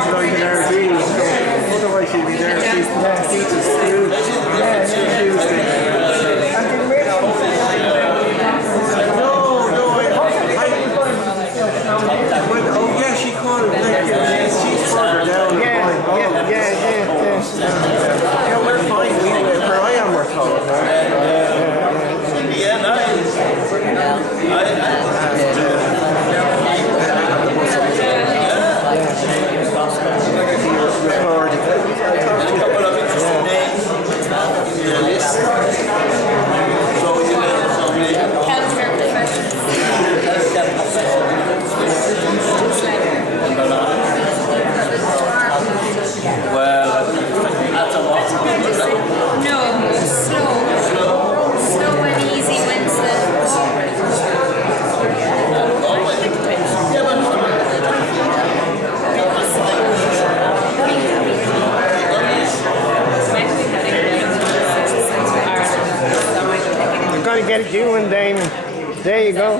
she's like an RV, so otherwise she'd be there. She's screwed. Yeah, oh yeah, she called it. She's further down. Yeah, we're fine. Where I am, we're told. Yeah, nice. Get you and Damon. There you go.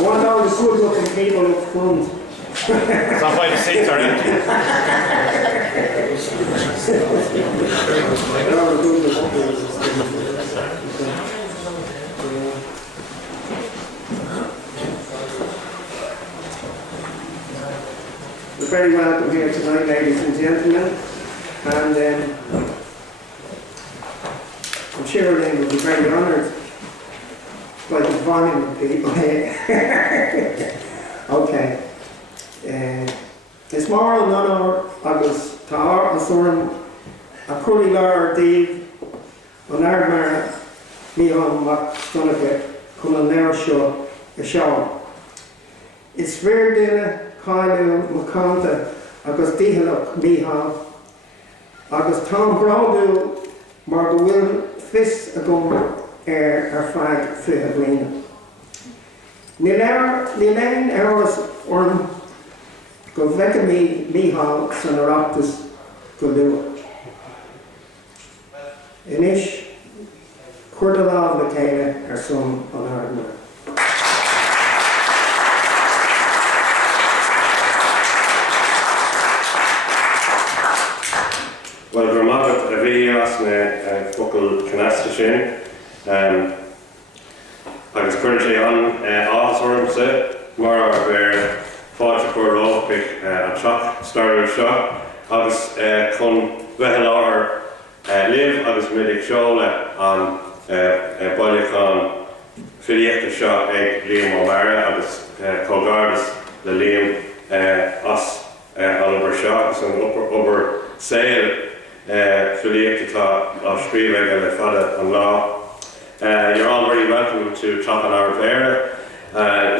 One down the good looking people up front. That's why the seats are empty. very welcome here tonight, ladies and gentlemen. And I'm sure Lynn will be very honoured by the volume of people here. Okay. It's more an honour agus tá an soran a curly lar Dave an Ardmar Micheal Donnacha come an air show a show. It's very dinner Kyle McConta agus Dihalach Micheal agus Tom Broadú mar go bhfuil fis a gom ar fag fiche bliana. Ní lein hours orm go bheice Micheal san Oireachtas go luath. Inis chuir do lámh le chéile ar son an Ardmar. Well, Donnacha a bhí as na focail canasta sin, agus chuir sé an áthas ormsa mar bhar fáilte chuir rópich an teach starú seo, agus chun bheith láthar liv agus midig seola an bailachán filiachta seo ag Liam O'Mara agus cógardas le Liam as Oliver seo agus an obair saoil filiachta á scríomh ag le fada an lá. You're all very welcome to Trápan Ardmara.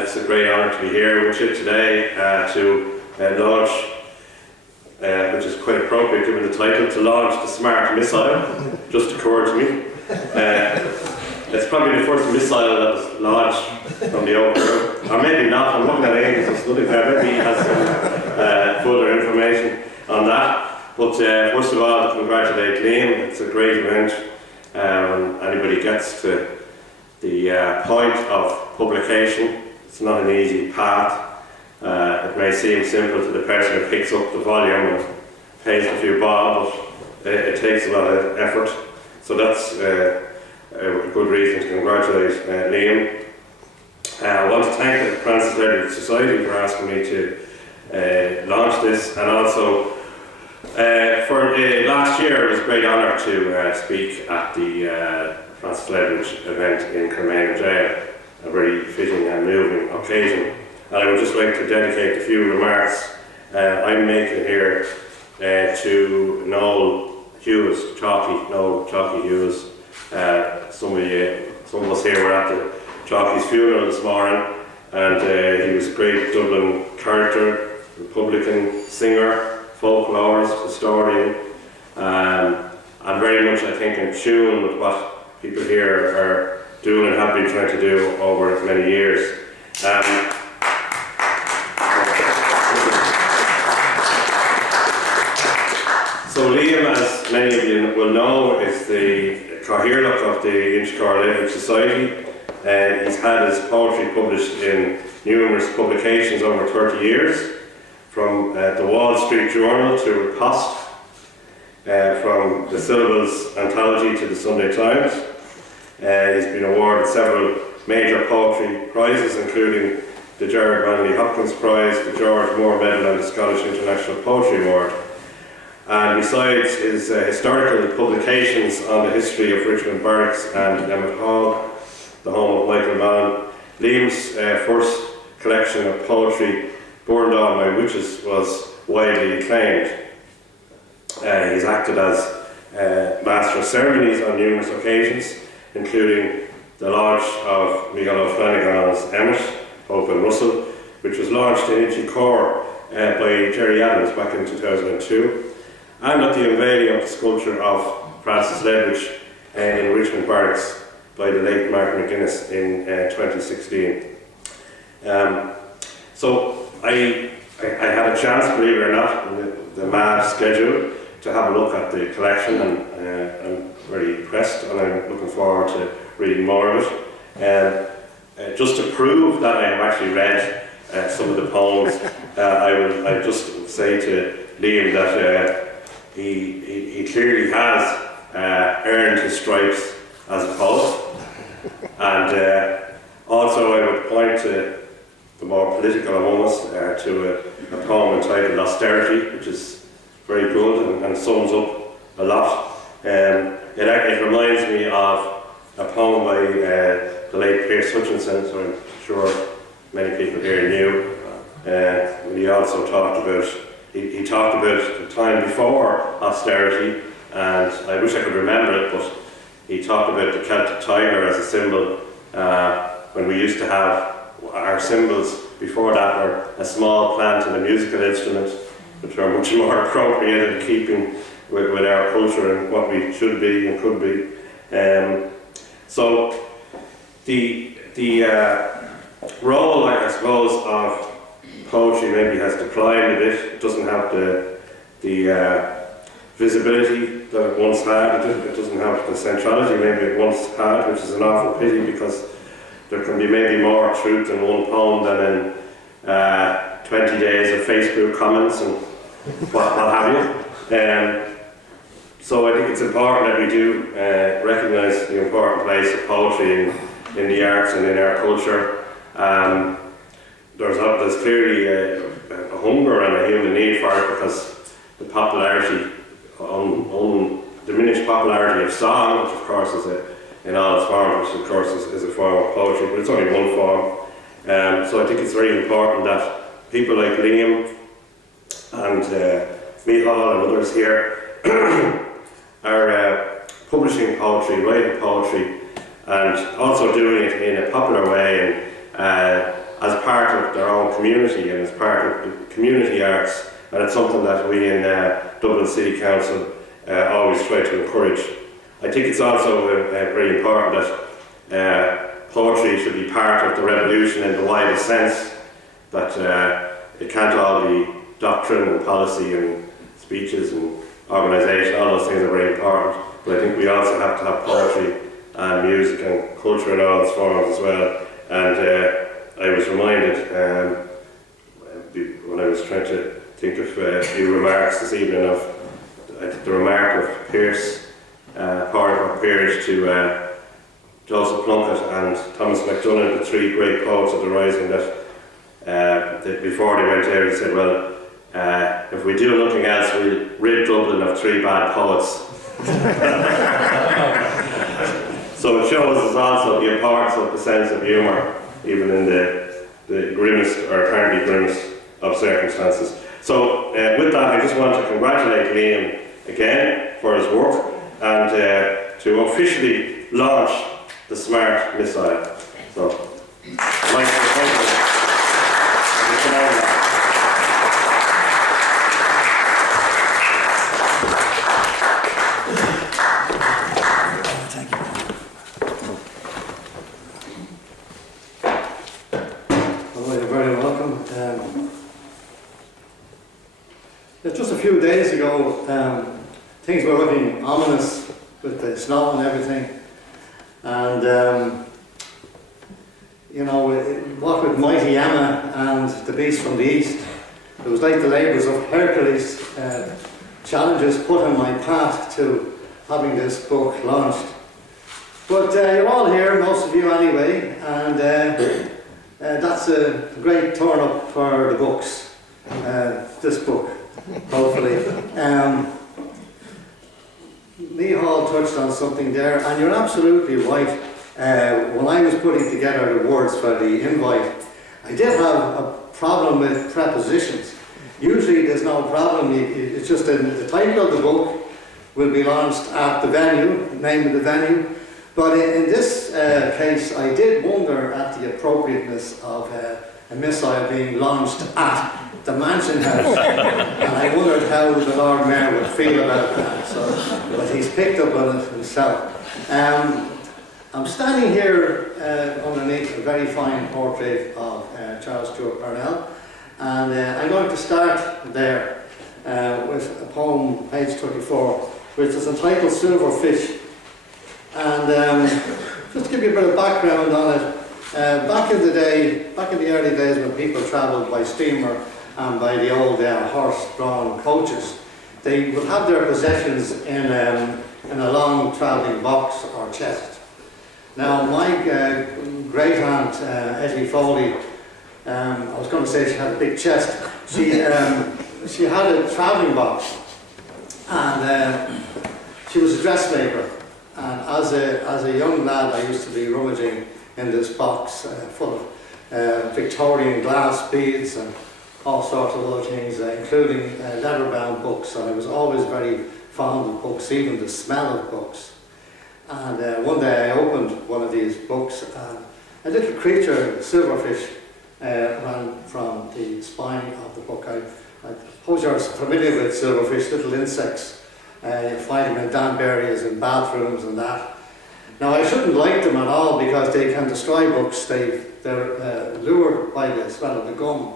It's a great honour to be here with you today to launch, which is quite appropriate given the title, to launch the Smart Missile, just occurred to me. It's probably the first missile that was launched from the open room. Or maybe not, I'm looking at Amy, so studying there, maybe he has some further information on that. But first of all, to congratulate Liam. It's a great event. When anybody gets to the point of publication, it's not an easy path. It may seem simple to the person who picks up the volume and pays a few bob, but it takes a lot of effort. So that's a good reason to congratulate Liam. I want to thank the Francis Ledwidge Society for asking me to launch this, and also for last year it was a great honour to speak at the Francis Ledwidge event in Kilmainham Jail, a very fitting and moving occasion. And I would just like to dedicate a few remarks I'm making here to Noel Hughes, Noel Chalky Hughes. Some of us here were at the Chalky's funeral this morning, and he was a great Dublin character, Republican singer, folklorist, historian, and very much, I think, in tune with what people here are doing and have been trying to do over many years. So Liam, as many of you will know, is the Cathaoirleach of the Inchicore Ledwidge Society. He's had his poetry published in numerous publications over 30 years, from the Wall Street Journal to Riposte, from the Syllables Anthology to the Sunday Times. He's been awarded several major poetry prizes, including the Gerard Manley Hopkins Prize, the George Moore Medal and the Scottish International Poetry Award. And besides his historical publications on the history of Richmond Barracks and Emmett Hall, the home of Michael Mann, Liam's first collection of poetry, Burned On My Witches, was widely acclaimed. He's acted as Master of Ceremonies on numerous occasions, including the launch of Micheal O'Flanagan's Emmet, Pope and Russell, which was launched in Inchicore by Jerry Adams back in 2002, and at the unveiling of the sculpture of Francis Ledwidge in Richmond Barracks by the late Mark McGuinness in 2016. So I had a chance, believe it or not, in the mad schedule, to have a look at the collection, and I'm very impressed, and I'm looking forward to reading more of it. Just to prove that I have actually read some of the poems, I just say to Liam that he clearly has earned his stripes as a poet, and also I would point to the more political among us, to a poem entitled Austerity, which is very good and sums up a lot. It reminds me of a poem by the late Pierce Hutchinson, so I'm sure many people here knew. He also talked about, he talked about the time before austerity, and I wish I could remember it, but he talked about the Celtic tiger as a symbol, when we used to have our symbols before that were a small plant and a musical instrument, which are much more appropriate in keeping with our culture and what we should be and could be. So the role, I suppose, of poetry maybe has declined a bit. It doesn't have the visibility that it once had. It doesn't have the centrality maybe it once had, which is an awful pity, because there can be maybe more truth in one poem than in 20 days of Facebook comments and what have you. So I think it's important that we do recognise the important place of poetry in the arts and in our culture. There's clearly a hunger and a human need for it, because the popularity, diminished popularity of song, which of course is in all its forms, which of course is a form of poetry, but it's only one form. So I think it's very important that people like Liam and Micheal and others here are publishing poetry, writing poetry, and also doing it in a popular way, and as part of their own community and as part of the community arts. And it's something that we in Dublin City Council always try to encourage. I think it's also very important that poetry should be part of the revolution in the widest sense, that it can't all be doctrine and policy and speeches and organisation. All those things are very important, but I think we also have to have poetry and music and culture in all its forms as well. And I was reminded when I was trying to think of a few remarks this evening of the remark of Pierce, part of peerage to Joseph Plunkett and Thomas MacDonagh, the three great poets of the Rising, that before they went there, he said, well, if we do nothing else, we'll rid Dublin of three bad poets. So it shows us also the importance of the sense of humour, even in the grimmest, or apparently grimmest, of circumstances. So with that, I just want to congratulate Liam again for his work, and to officially launch the Smart Missile. So, thank you. Just a few days ago, things were looking ominous with the snow and everything, and what with mighty Yama and the beast from the east, it was like the labours of Hercules, challenges put on my path to having this book launched. But you're all here, most of you anyway, and that's a great turn up for the books, this book. Hopefully. Micheal touched on something there, and you're absolutely right. When I was putting together the words for the invite, I did have a problem with prepositions. Usually there's no problem, it's just the title of the book will be launched at the venue, name of the venue. But in this case, I did wonder at the appropriateness of a missile being launched at the Mansion House, and I wondered how the Lord Mayor would feel about that. But he's picked up on it himself. I'm standing here underneath a very fine portrait of Charles Stewart Parnell, and I'm going to start there with a poem, page 34, which is entitled Silverfish. And just to give you a bit of background on it, back in the early days when people travelled by steamer and by the old horse-drawn coaches, they would have their possessions in a long travelling box or chest. Now, my great-aunt Etty Foley I was going to say she had a big chest. She had a travelling box, and she was a dressmaker. And as a young lad, I used to be rummaging in this box full of Victorian glass beads and all sorts of other things, including leather-bound books. And I was always very fond of books, even the smell of books. And one day I opened one of these books, and a little creature, a silverfish, ran from the spine of the book. I suppose you're familiar with silverfish, little insects. You find them in damp areas, in bathrooms and that. Now I shouldn't like them at all because they can destroy books. They're lured by the smell of the gum,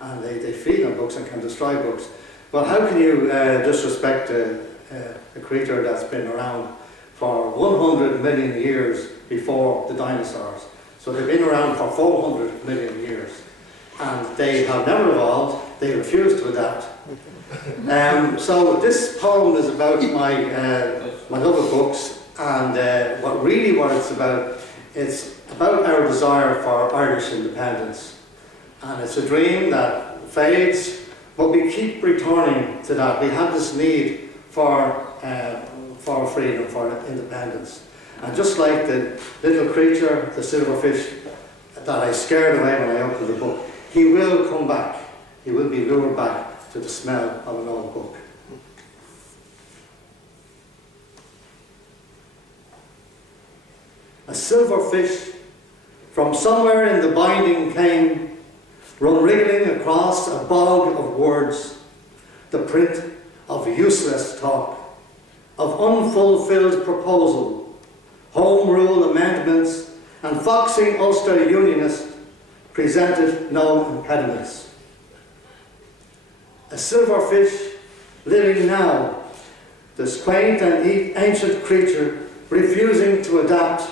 and they feed on books and can destroy books. But how can you disrespect a creature that's been around for 100 million years before the dinosaurs? So they've been around for 400 million years, and they have never evolved. They refuse to adapt. So this poem is about my love of books, and what it's about our desire for Irish independence. And it's a dream that fades, but we keep returning to that. We have this need for freedom, for independence. And just like the little creature, the silverfish, that I scared away when I opened the book, he will come back. He will be lured back to the smell of an old book. A silverfish from somewhere in the binding came, run wriggling across a bog of words, the print of useless talk, of unfulfilled proposal, Home Rule amendments, and foxing Ulster Unionists presented no impediments. A silverfish living now, this quaint and ancient creature refusing to adapt,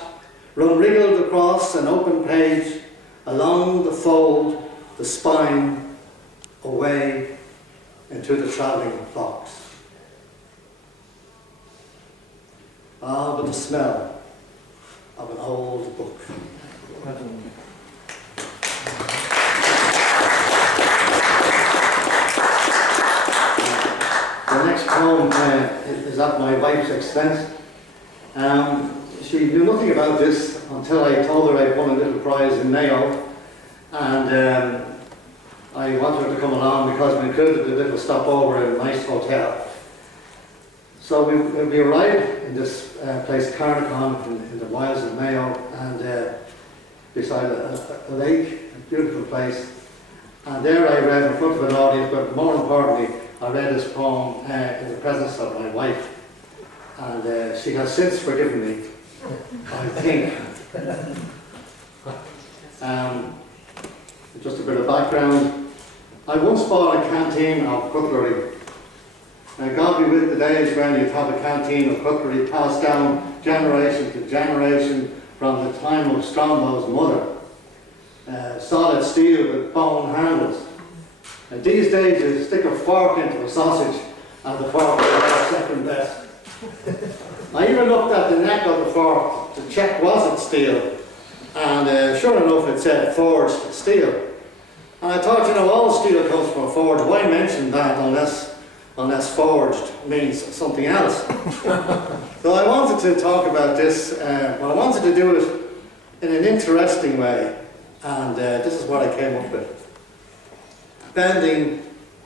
run wriggled across an open page, along the fold, the spine, away into the travelling box. Ah, but the smell of an old book. The next poem is at my wife's expense. She knew nothing about this until I told her I won a little prize in Mayo, and I wanted her to come along because we included a little stopover in a nice hotel. So we arrived in this place, Carnacon, in the wilds of Mayo, and beside a lake, a beautiful place. And there I read in front of an audience, but more importantly, I read this poem in the presence of my wife. And she has since forgiven me, I think. Just a bit of background. I once bought a canteen of cutlery. Now, God be with the days when you'd have a canteen of cutlery passed down generation to generation from the time of Strongbow's mother. Solid steel with bone handles. And these days you stick a fork into a sausage and the fork is second best. I even looked at the neck of the fork to check was it steel, and sure enough it said forged steel. And I thought, you know, all steel comes from forged. Why mention that unless forged means something else? So I wanted to talk about this, but I wanted to do it in an interesting way, and this is what I came up with. Bending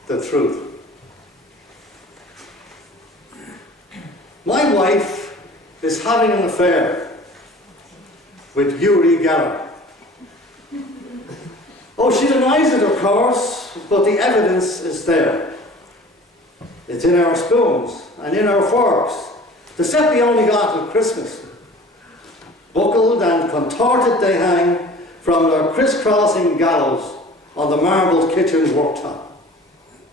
the truth. My wife is having an affair with Uri Geller. Oh, she denies it, of course, but the evidence is there. It's in our spoons and in our forks. The set we only got at Christmas. Buckled and contorted they hang from their crisscrossing gallows on the marbled kitchen worktop.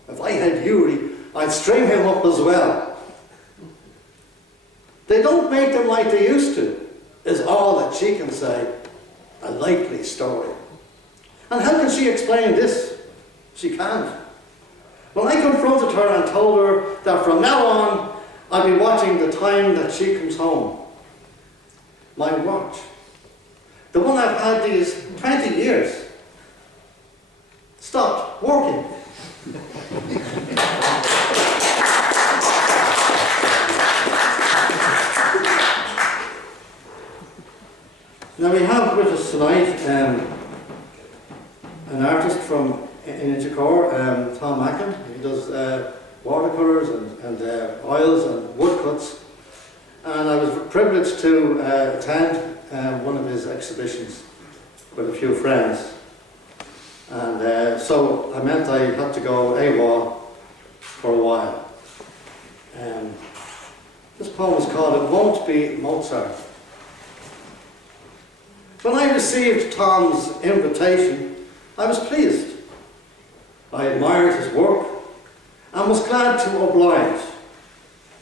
If I had Uri, I'd string him up as well. They don't make them like they used to, is all that she can say. A likely story. And how can she explain this? She can't. When I confronted her and told her that from now on I'd be watching the time that she comes home. My watch. The one I've had these 20 years. stopped working. Now we have with us tonight an artist from Inchicore, Tom Micheal. He does watercolours and oils and woodcuts. And I was privileged to attend one of his exhibitions with a few friends. And so I meant I had to go AWOL for a while. This poem is called It Won't Be Mozart. When I received Tom's invitation, I was pleased. I admired his work and was glad to oblige,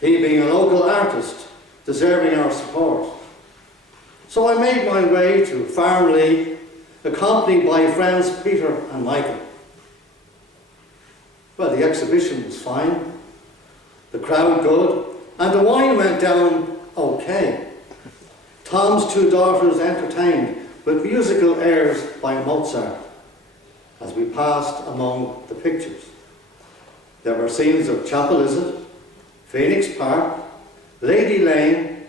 he being a local artist deserving our support. So I made my way to Farmley, accompanied by friends Peter and Michael. Well, the exhibition was fine, the crowd good, and the wine went down okay. Tom's two daughters entertained with musical airs by Mozart as we passed among the pictures. There were scenes of Chapel Izzard, Phoenix Park, Lady Lane,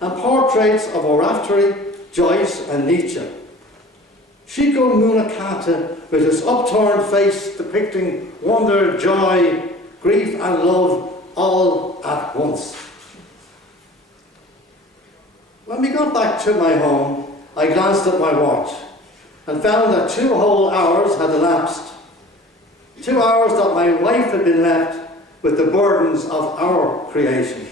and portraits of Oraftery, Joyce and Nietzsche. Chico Munakata with his upturned face depicting wonder, joy, grief and love all at once. When we got back to my home, I glanced at my watch and found that 2 whole hours had elapsed. 2 hours that my wife had been left with the burdens of our creation.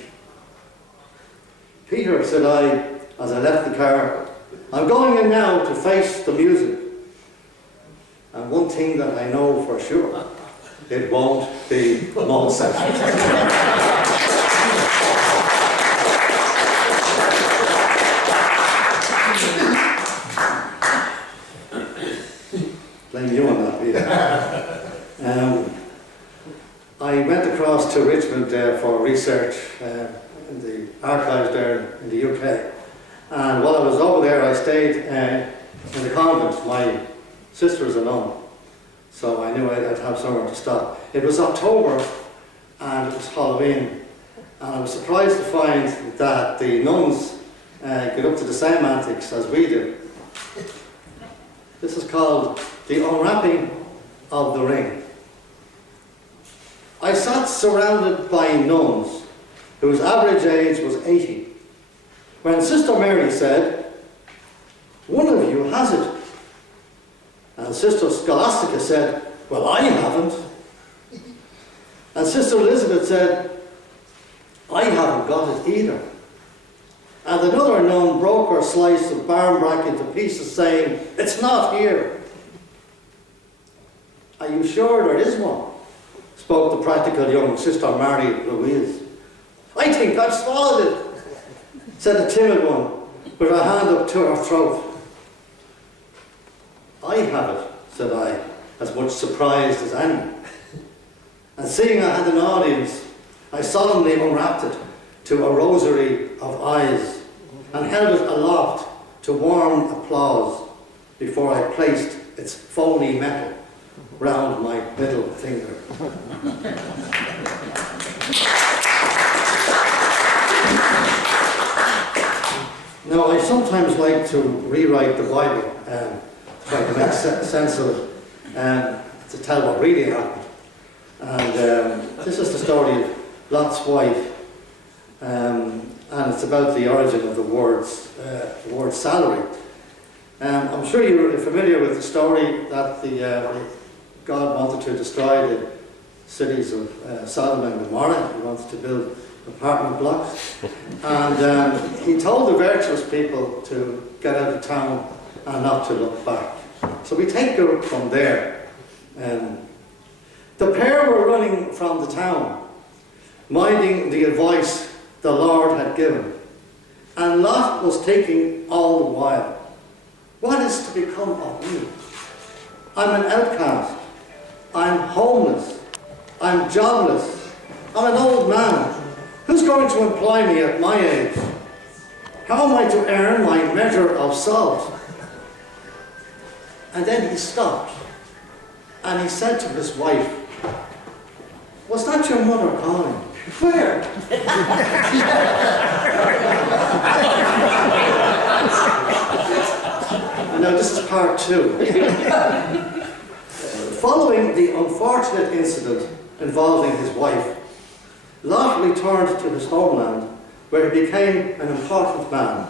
Peter, said I, as I left the car, I'm going in now to face the music. And one thing that I know for sure, it won't be Mozart. Blame you on that, Peter. I went across to Richmond for research in the archives there in the UK. And while I was over there, I stayed in the convent. My sister was a nun, so I knew I'd have somewhere to stop. It was October and it was Halloween, and I was surprised to find that the nuns get up to the same antics as we do. This is called the unwrapping of the ring. I sat surrounded by nuns whose average age was 80, when Sister Mary said, "One of you has it." And Sister Scholastica said, "Well, I haven't." And Sister Elizabeth said, "I haven't got it either." And another nun broke her slice of barmbrack into pieces, saying, "It's not here." "Are you sure there is one?" spoke the practical young Sister Mary Louise. "I think I've swallowed it," said the timid one, with her hand up to her throat. "I have it," said I, as much surprised as any. And seeing I had an audience, I solemnly unwrapped it to a rosary of eyes and held it aloft to warm applause before I placed its phony metal round my middle finger. Now, I sometimes like to rewrite the Bible, try to make sense of it, to tell what really happened. And this is the story of Lot's wife, and it's about the origin of the word salary. I'm sure you're familiar with the story that God wanted to destroy the cities of Sodom and Gomorrah. He wanted to build apartment blocks. And he told the virtuous people to get out of town and not to look back. So we take it from there. The pair were running from the town, minding the advice the Lord had given. And Lot was thinking all the while, what is to become of me? I'm an outcast. I'm homeless. I'm jobless. I'm an old man. Who's going to employ me at my age? How am I to earn my measure of salt? And then he stopped and he said to his wife, "Was that your mother calling?" "Where?" And now this is part 2. Following the unfortunate incident involving his wife, Lot returned to his homeland, where he became an important man,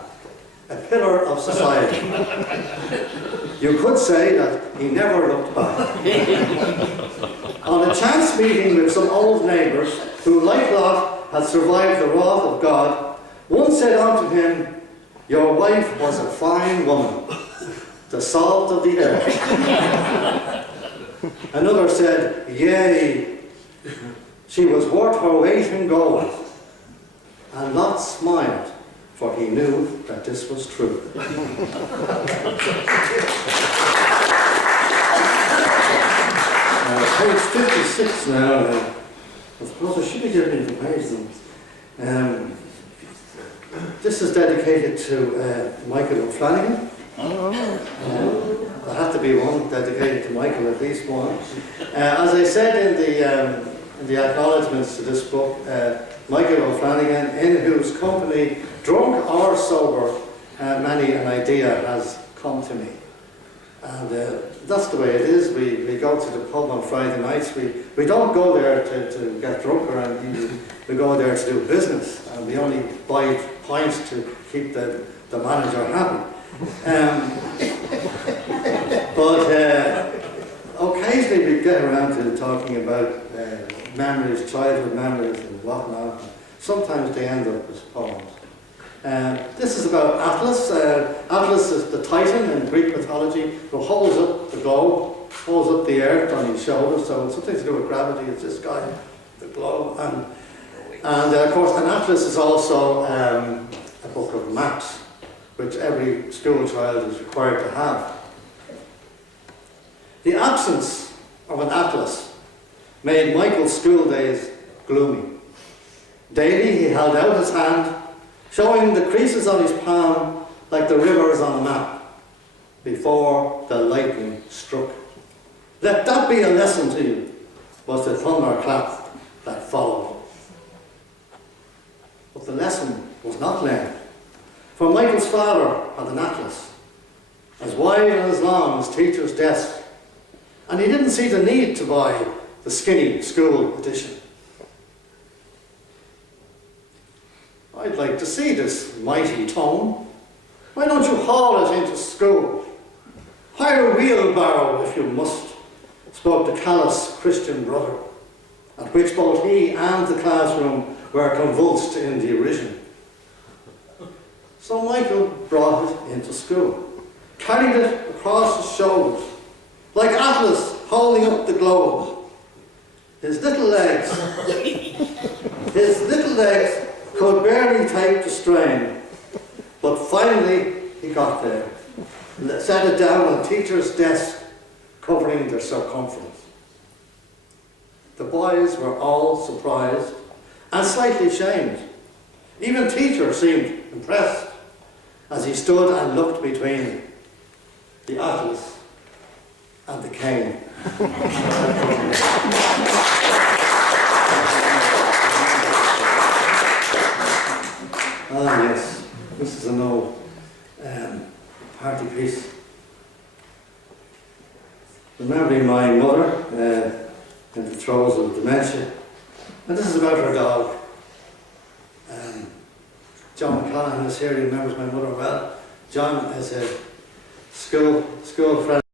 a pillar of society. You could say that he never looked back. On a chance meeting with some old neighbours who, like Lot, had survived the wrath of God, one said unto him, "Your wife was a fine woman, the salt of the earth." Another said, "Yea, she was worth her weight in gold." And Lot smiled, for he knew that this was true. Page 56 now. I suppose I should be giving you the page. This is dedicated to Michael O'Flanagan. There had to be one dedicated to Michael, at least one. As I said in the acknowledgements to this book, Michael O'Flanagan, in whose company, drunk or sober, many an idea has come to me. And that's the way it is. We go to the pub on Friday nights. We don't go there to get drunk or anything. We go there to do business. And we only buy pints to keep the manager happy. But occasionally we get around to talking about memories, childhood memories and whatnot. Sometimes they end up as poems. This is about Atlas. Atlas is the Titan in Greek mythology who holds up the globe, holds up the earth on his shoulders, so it's something to do with gravity. It's this guy, the globe. And of course, an atlas is also a book of maps, which every school child is required to have. The absence of an atlas made Michael's school days gloomy. Daily he held out his hand, showing the creases on his palm like the rivers on a map, before the lightning struck. "Let that be a lesson to you," was the thunderclap that followed. But the lesson was not learned, for Michael's father had an atlas, as wide and as long as teacher's desk, and he didn't see the need to buy the skinny school edition. "I'd like to see this mighty tome. Why don't you haul it into school? Hire a wheelbarrow if you must," spoke the callous Christian brother, at which both he and the classroom were convulsed in derision. So Michael brought it into school, carried it across his shoulders, like Atlas holding up the globe. His little legs could barely take the strain, but finally he got there, set it down on teacher's desk, covering their circumference. The boys were all surprised and slightly shamed. Even teacher seemed impressed as he stood and looked between the atlas and the cane. Ah yes, this is an old party piece. Remembering my mother in the throes of dementia, and this is about her dog. John McClanahan is here, he remembers my mother well. John is a school friend.